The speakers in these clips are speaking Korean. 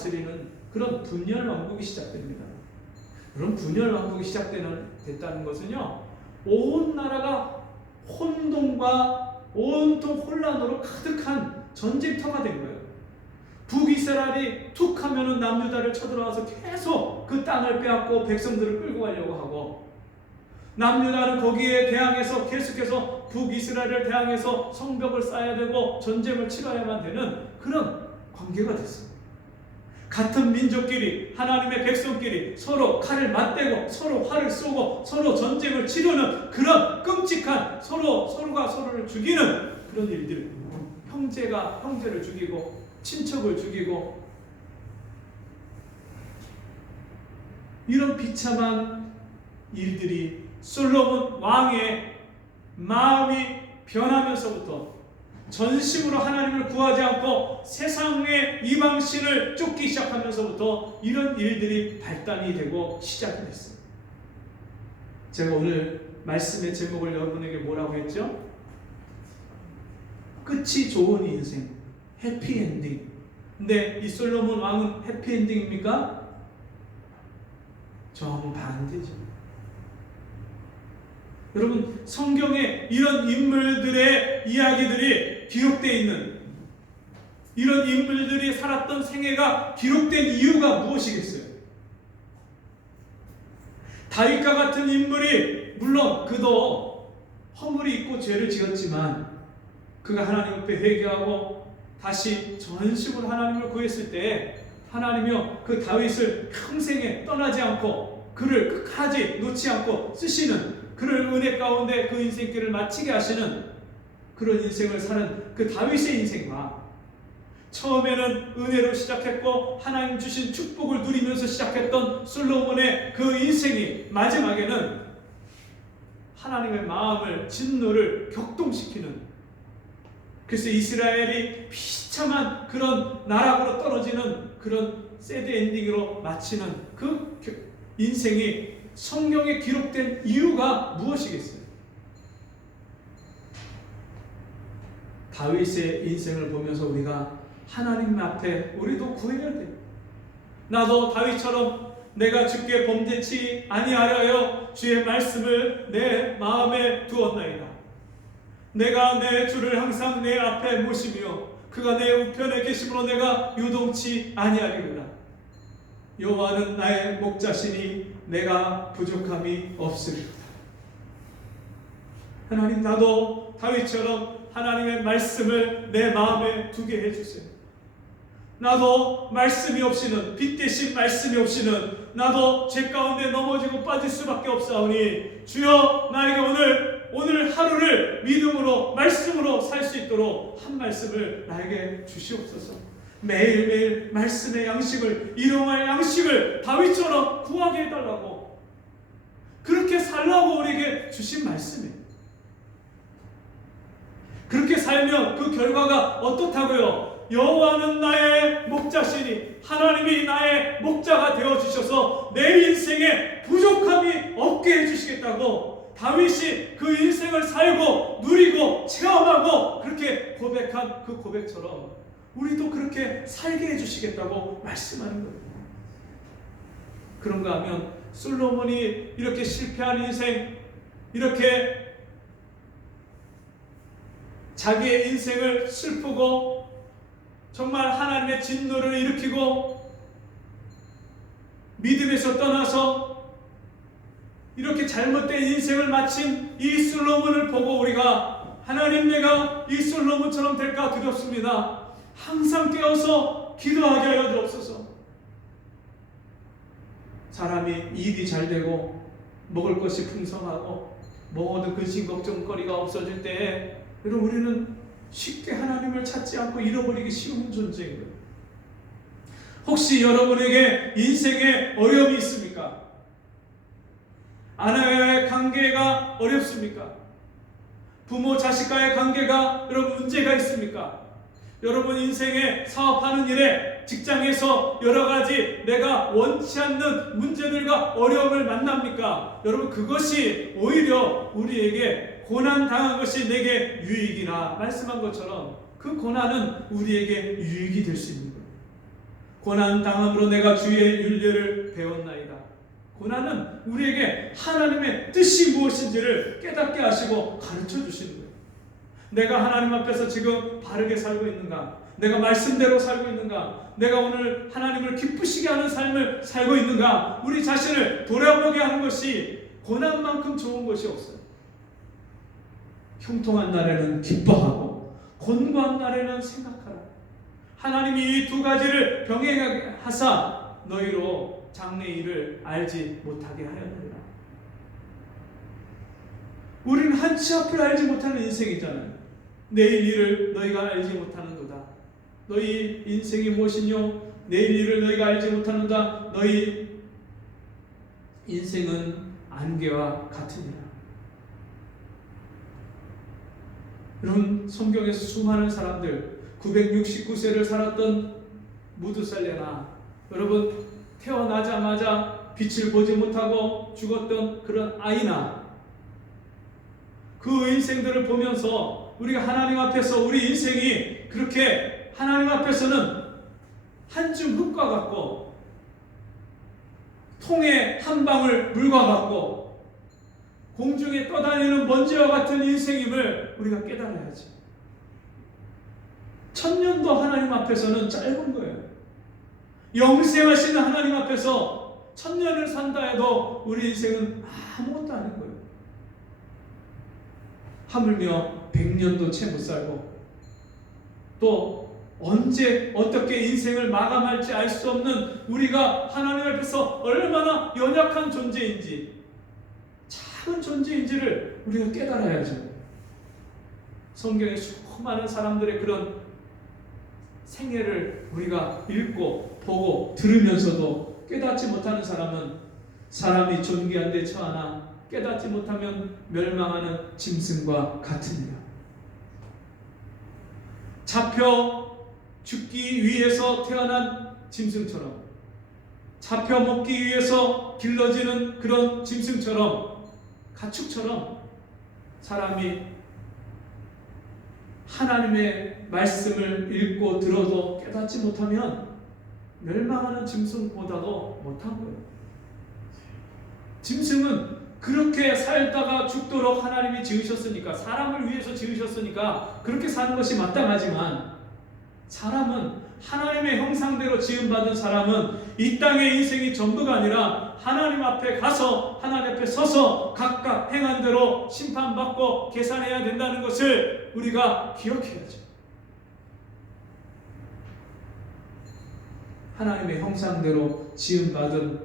다스리는 그런 분열 왕국이 시작됩니다. 그런 분열 왕국이 됐다는 것은요, 온 나라가 혼돈과 온통 혼란으로 가득한 전쟁터가 된 거예요. 북이스라엘이 툭 하면은 남유다를 쳐들어와서 계속 그 땅을 빼앗고 백성들을 끌고 가려고 하고, 남유다는 거기에 대항해서 계속해서 북이스라엘을 대항해서 성벽을 쌓아야 되고 전쟁을 치러야만 되는 그런 관계가 됐어요. 같은 민족끼리, 하나님의 백성끼리 서로 칼을 맞대고 서로 활을 쏘고 서로 전쟁을 치르는 그런 끔찍한, 서로가 서로를 죽이는 그런 일들, 형제가 형제를 죽이고 친척을 죽이고, 이런 비참한 일들이 솔로몬 왕의 마음이 변하면서부터 전심으로 하나님을 구하지 않고 세상의 이방신을 쫓기 시작하면서부터 이런 일들이 발단이 되고 시작이 됐어요. 제가 오늘 말씀의 제목을 여러분에게 뭐라고 했죠? 끝이 좋은 인생, 해피엔딩. 근데 이 솔로몬 왕은 해피엔딩입니까? 정반대죠. 여러분, 성경에 이런 인물들의 이야기들이 기록되어 있는, 이런 인물들이 살았던 생애가 기록된 이유가 무엇이겠어요? 다윗과 같은 인물이, 물론 그도 허물이 있고 죄를 지었지만 그가 하나님 앞에 회개하고 다시 전심으로 하나님을 구했을 때 하나님이요, 그 다윗을 평생에 떠나지 않고 그를 끝까지 놓지 않고 쓰시는, 그를 은혜 가운데 그 인생길을 마치게 하시는 그런 인생을 사는 그 다윗의 인생과, 처음에는 은혜로 시작했고 하나님 주신 축복을 누리면서 시작했던 솔로몬의 그 인생이 마지막에는 하나님의 마음을, 진노를 격동시키는, 그래서 이스라엘이 비참한 그런 나락으로 떨어지는 그런 새드 엔딩으로 마치는 그 인생이 성경에 기록된 이유가 무엇이겠어요? 다윗의 인생을 보면서 우리가 하나님 앞에 우리도 구해야 돼요. 나도 다윗처럼 내가 주께 범죄치 아니하여 주의 말씀을 내 마음에 두었나이다. 내가 내 주를 항상 내 앞에 모시며 그가 내 우편에 계심으로 내가 요동치 아니하리로다. 여호와는 나의 목자시니 내가 부족함이 없으리로다. 하나님, 나도 다윗처럼 하나님의 말씀을 내 마음에 두게 해주세요. 나도 말씀이 없이는, 빛 대신 말씀이 없이는 나도 죄 가운데 넘어지고 빠질 수밖에 없사오니 주여, 나에게 오늘 하루를 믿음으로, 말씀으로 살 수 있도록 한 말씀을 나에게 주시옵소서. 매일매일 말씀의 양식을, 일용할 양식을 다윗처럼 구하게 해달라고, 그렇게 살라고 우리에게 주신 말씀이에요. 그렇게 살면 그 결과가 어떻다고요? 여호와는 나의 목자시니, 하나님이 나의 목자가 되어주셔서 내 인생에 부족함이 없게 해주시겠다고 다윗이 그 인생을 살고 누리고 체험하고 그렇게 고백한 그 고백처럼 우리도 그렇게 살게 해주시겠다고 말씀하는 거예요. 그런가 하면 솔로몬이 이렇게 실패한 인생, 이렇게 자기의 인생을 슬프고 정말 하나님의 진노를 일으키고 믿음에서 떠나서 이렇게 잘못된 인생을 마친 이 솔로몬을 보고 우리가, 하나님, 내가 이 솔로몬처럼 될까 두렵습니다. 항상 깨어서 기도하게 하여 주옵소서. 사람이 일이 잘 되고 먹을 것이 풍성하고 모든 근심 걱정거리가 없어질 때에 여러분, 우리는 쉽게 하나님을 찾지 않고 잃어버리기 쉬운 존재인 거예요. 혹시 여러분에게 인생에 어려움이 있습니까? 아내와의 관계가 어렵습니까? 부모 자식과의 관계가 여러분 문제가 있습니까? 여러분 인생에 사업하는 일에, 직장에서 여러 가지 내가 원치 않는 문제들과 어려움을 만납니까? 여러분, 그것이 오히려 우리에게 고난 당한 것이 내게 유익이라 말씀한 것처럼 그 고난은 우리에게 유익이 될 수 있는 거예요. 고난 당함으로 내가 주의 윤례를 배웠나이다. 고난은 우리에게 하나님의 뜻이 무엇인지를 깨닫게 하시고 가르쳐 주시는 거예요. 내가 하나님 앞에서 지금 바르게 살고 있는가? 내가 말씀대로 살고 있는가? 내가 오늘 하나님을 기쁘시게 하는 삶을 살고 있는가? 우리 자신을 돌아보게 하는 것이 고난만큼 좋은 것이 없어요. 형통한 날에는 기뻐하고 곤고한 날에는 생각하라. 하나님이 이 두 가지를 병행하게 하사 너희로 장래 일을 알지 못하게 하였느니라. 우리는 한치 앞을 알지 못하는 인생이잖아요. 내일 일을 너희가 알지 못하는도다. 너희 인생이 무엇이뇨? 내일 일을 너희가 알지 못하는다. 너희 인생은 안개와 같으니라. 여러분, 성경에서 수많은 사람들, 969세를 살았던 무드살레나, 여러분 태어나자마자 빛을 보지 못하고 죽었던 그런 아이나, 그 인생들을 보면서 우리가 하나님 앞에서 우리 인생이 그렇게 하나님 앞에서는 한 줌 흙과 같고 통에 한 방울 물과 같고 공중에 떠다니는 먼지와 같은 인생임을 우리가 깨달아야지. 천년도 하나님 앞에서는 짧은 거예요. 영생하시는 하나님 앞에서 천년을 산다 해도 우리 인생은 아무것도 아닌 거예요. 하물며 100년도 채 못 살고 또 언제 어떻게 인생을 마감할지 알 수 없는 우리가 하나님 앞에서 얼마나 연약한 존재인지, 작은 존재인지를 우리가 깨달아야죠. 성경에 수많은 사람들의 그런 생애를 우리가 읽고 보고 들으면서도 깨닫지 못하는 사람은 사람이 존귀한 데 처하나 깨닫지 못하면 멸망하는 짐승과 같으니라. 잡혀 죽기 위해서 태어난 짐승처럼, 잡혀 먹기 위해서 길러지는 그런 짐승처럼, 가축처럼 사람이 하나님의 말씀을 읽고 들어도 깨닫지 못하면 멸망하는 짐승보다도 못한 거예요. 짐승은 그렇게 살다가 죽도록 하나님이 지으셨으니까, 사람을 위해서 지으셨으니까 그렇게 사는 것이 마땅하지만, 사람은 하나님의 형상대로 지음받은 사람은 이 땅의 인생이 전부가 아니라 하나님 앞에 가서 하나님 앞에 서서 각각 행한 대로 심판받고 계산해야 된다는 것을 우리가 기억해야죠. 하나님의 형상대로 지음받은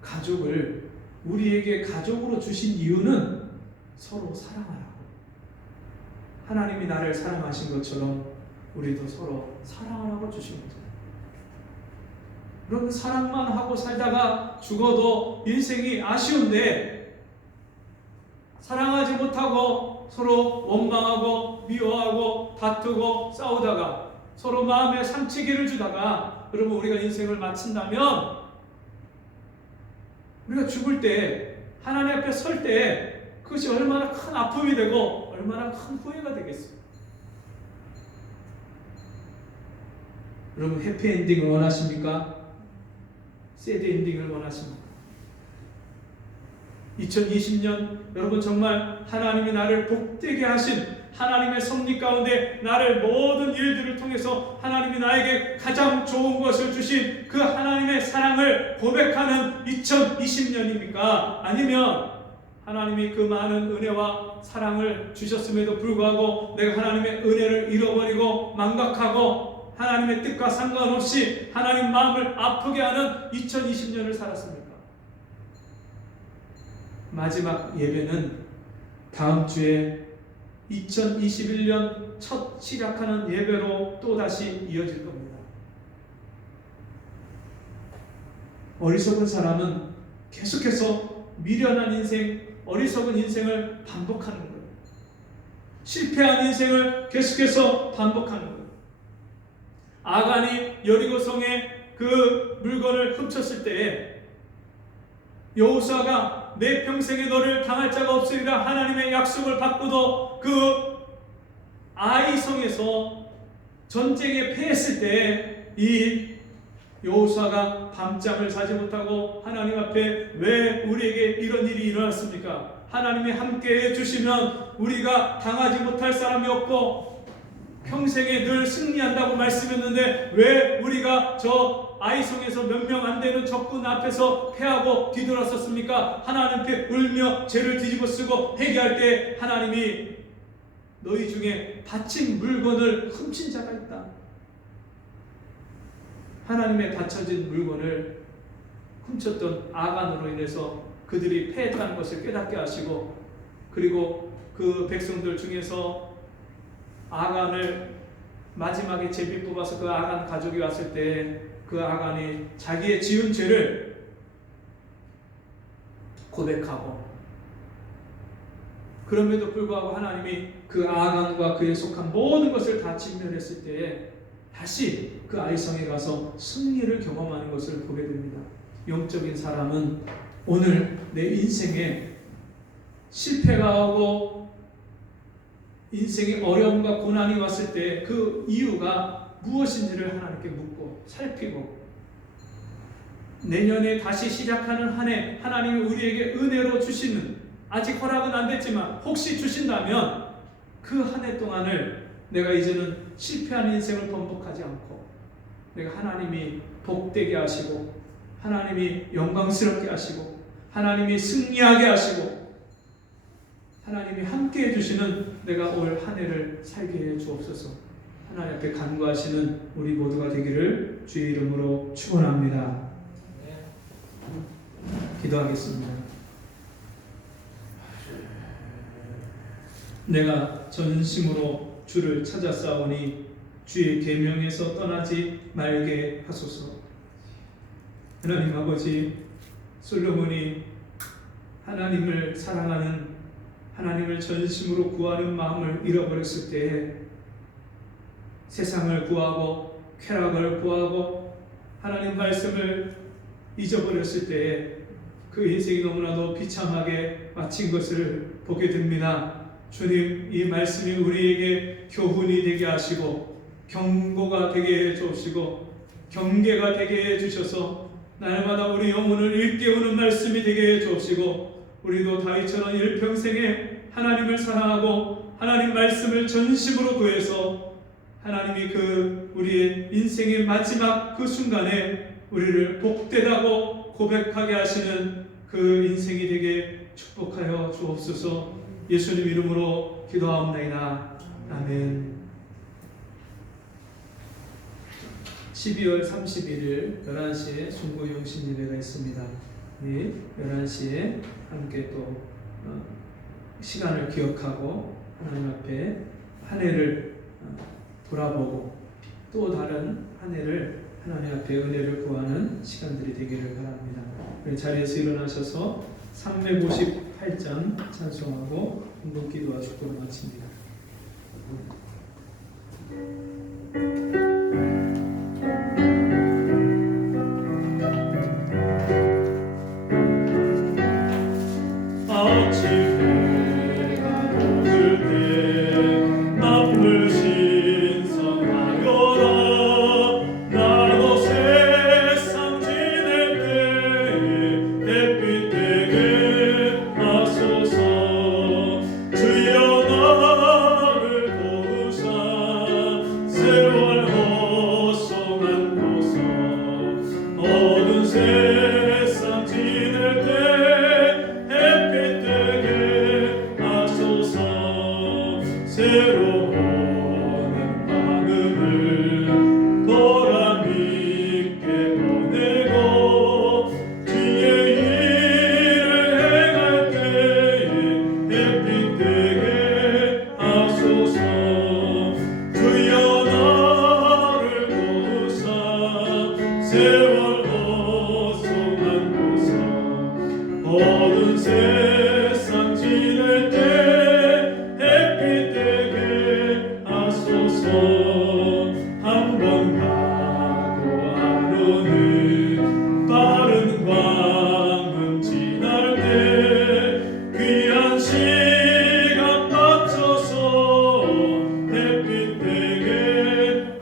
가족을 우리에게 가족으로 주신 이유는 서로 사랑하라고. 하나님이 나를 사랑하신 것처럼 우리도 서로 사랑하라고 주신 거죠. 그런 사랑만 하고 살다가 죽어도 인생이 아쉬운데, 사랑하지 못하고 서로 원망하고 미워하고 다투고 싸우다가 서로 마음에 상처기를 주다가 여러분 우리가 인생을 마친다면, 우리가 죽을 때 하나님 앞에 설 때 그것이 얼마나 큰 아픔이 되고 얼마나 큰 후회가 되겠어요. 여러분 해피엔딩을 원하십니까? 새드엔딩을 원하십니까? 2020년 여러분 정말 하나님이 나를 복되게 하신 하나님의 섭리 가운데 나를 모든 일들을 통해서 하나님이 나에게 가장 좋은 것을 주신 그 하나님의 사랑을 고백하는 2020년입니까? 아니면 하나님이 그 많은 은혜와 사랑을 주셨음에도 불구하고 내가 하나님의 은혜를 잃어버리고 망각하고 하나님의 뜻과 상관없이 하나님 마음을 아프게 하는 2020년을 살았습니까? 마지막 예배는 다음 주에 2021년 첫 시작하는 예배로 또다시 이어질 겁니다. 어리석은 사람은 계속해서 미련한 인생, 어리석은 인생을 반복하는 거예요. 실패한 인생을 계속해서 반복하는 거예요. 아간이 여리고성에 그 물건을 훔쳤을 때에 여호수아가 내 평생에 너를 당할 자가 없으리라 하나님의 약속을 받고도 그 아이 성에서 전쟁에 패했을 때 이 여호수아가 밤잠을 자지 못하고 하나님 앞에 왜 우리에게 이런 일이 일어났습니까? 하나님이 함께해 주시면 우리가 당하지 못할 사람이 없고 평생에 늘 승리한다고 말씀했는데 왜 우리가 저 아이성에서 몇 명 안 되는 적군 앞에서 패하고 뒤돌았었습니까? 하나님께 울며 죄를 뒤집어 쓰고 회개할 때 하나님이 너희 중에 바친 물건을 훔친 자가 있다. 하나님의 바쳐진 물건을 훔쳤던 아간으로 인해서 그들이 패했다는 것을 깨닫게 하시고, 그리고 그 백성들 중에서 아간을 마지막에 제비 뽑아서 그 아간 가족이 왔을 때 그 아간이 자기의 지은 죄를 고백하고, 그럼에도 불구하고 하나님이 그 아간과 그에 속한 모든 것을 다 진멸했을 때에 다시 그 아이성에 가서 승리를 경험하는 것을 보게 됩니다. 영적인 사람은 오늘 내 인생에 실패가 오고 인생의 어려움과 고난이 왔을 때 그 이유가 무엇인지를 하나님께 묻고 살피고, 내년에 다시 시작하는 한 해 하나님이 우리에게 은혜로 주시는, 아직 허락은 안 됐지만 혹시 주신다면 그 한 해 동안을 내가 이제는 실패한 인생을 번복하지 않고 내가 하나님이 복되게 하시고 하나님이 영광스럽게 하시고 하나님이 승리하게 하시고 하나님이 함께 해주시는 내가 올 한 해를 살게 해 주옵소서. 하나님 앞에 간구하시는 우리 모두가 되기를 주의 이름으로 축원합니다. 기도하겠습니다. 내가 전심으로 주를 찾아싸우니 주의 계명에서 떠나지 말게 하소서. 하나님 아버지, 솔로몬이 하나님을 사랑하는, 하나님을 전심으로 구하는 마음을 잃어버렸을 때에 세상을 구하고 쾌락을 구하고 하나님 말씀을 잊어버렸을 때에 그 인생이 너무나도 비참하게 마친 것을 보게 됩니다. 주님, 이 말씀이 우리에게 교훈이 되게 하시고 경고가 되게 해 주시고 경계가 되게 해 주셔서 날마다 우리 영혼을 일깨우는 말씀이 되게 해 주시고, 우리도 다윗처럼 일평생에 하나님을 사랑하고 하나님 말씀을 전심으로 구해서 하나님이 그 우리의 인생의 마지막 그 순간에 우리를 복되다고 고백하게 하시는 그 인생이 되게 축복하여 주옵소서. 예수님 이름으로 기도하옵나이다. 아멘. 12월 31일 11시에 중고용신 예배가 있습니다. 네, 11시에 함께 또 시간을 기억하고 하나님 앞에 한 해를 돌아보고 또 다른 한 해를 하나님 앞에 은혜를 구하는 시간들이 되기를 바랍니다. 자리에서 일어나셔서 358장 찬송하고 공동기도와 축도를 마칩니다.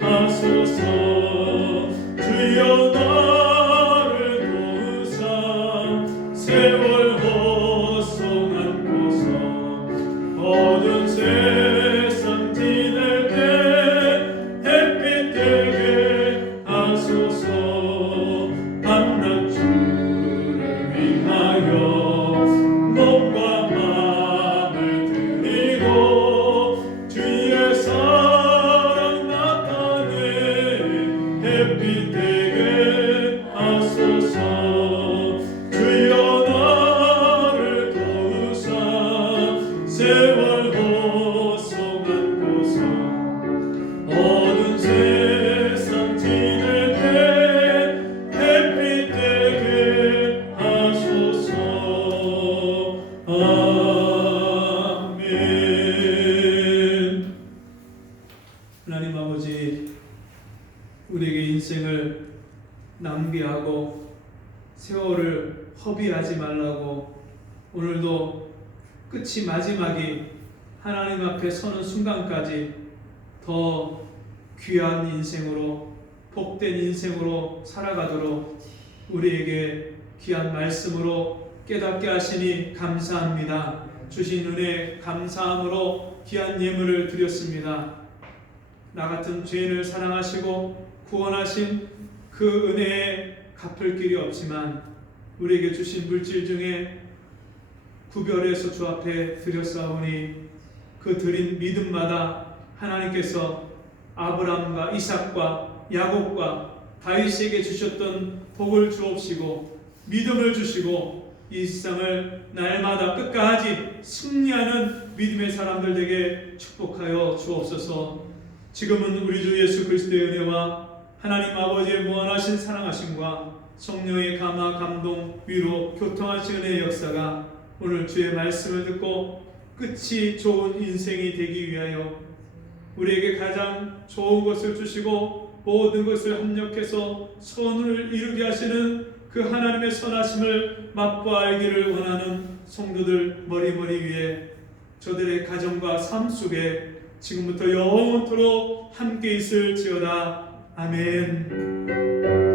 하소서. 주여 나를 도우사 세월 호송 안고서 어두운 세상 지낼 때 햇빛 되게 하소서. 밤낮 주를 위하여 몸과 마음을 드리고 주의 사랑 나타내 햇빛 되게 하소서. 주여 나를 도우사 세월 호송 안고서 어두운 세상 지낼 때 햇빛 되게 하소서. 아멘. 하나님 아버지, 우리에게 인생을 낭비하고 세월을 허비하지 말라고 오늘도 끝이 마지막이 하나님 앞에 서는 순간까지 더 귀한 인생으로 복된 인생으로 살아가도록 우리에게 귀한 말씀으로 깨닫게 하시니 감사합니다. 주신 은혜 감사함으로 귀한 예물을 드렸습니다. 나 같은 죄인을 사랑하시고 구원하신 그 은혜에 갚을 길이 없지만 우리에게 주신 물질 중에 구별해서 주 앞에 드렸사오니 그 드린 믿음마다 하나님께서 아브라함과 이삭과 야곱과 다윗에게 주셨던 복을 주옵시고 믿음을 주시고 이 세상을 날마다 끝까지 승리하는 믿음의 사람들 되게 축복하여 주옵소서. 지금은 우리 주 예수 그리스도의 은혜와 하나님 아버지의 무한하신 사랑하심과 성령의 감화, 감동, 위로, 교통하신 은혜의 역사가 오늘 주의 말씀을 듣고 끝이 좋은 인생이 되기 위하여 우리에게 가장 좋은 것을 주시고 모든 것을 합력해서 선을 이루게 하시는 그 하나님의 선하심을 맛보아 알기를 원하는 성도들 머리머리 위에 저들의 가정과 삶 속에 지금부터 영원토록 함께 있을지어다. 아멘.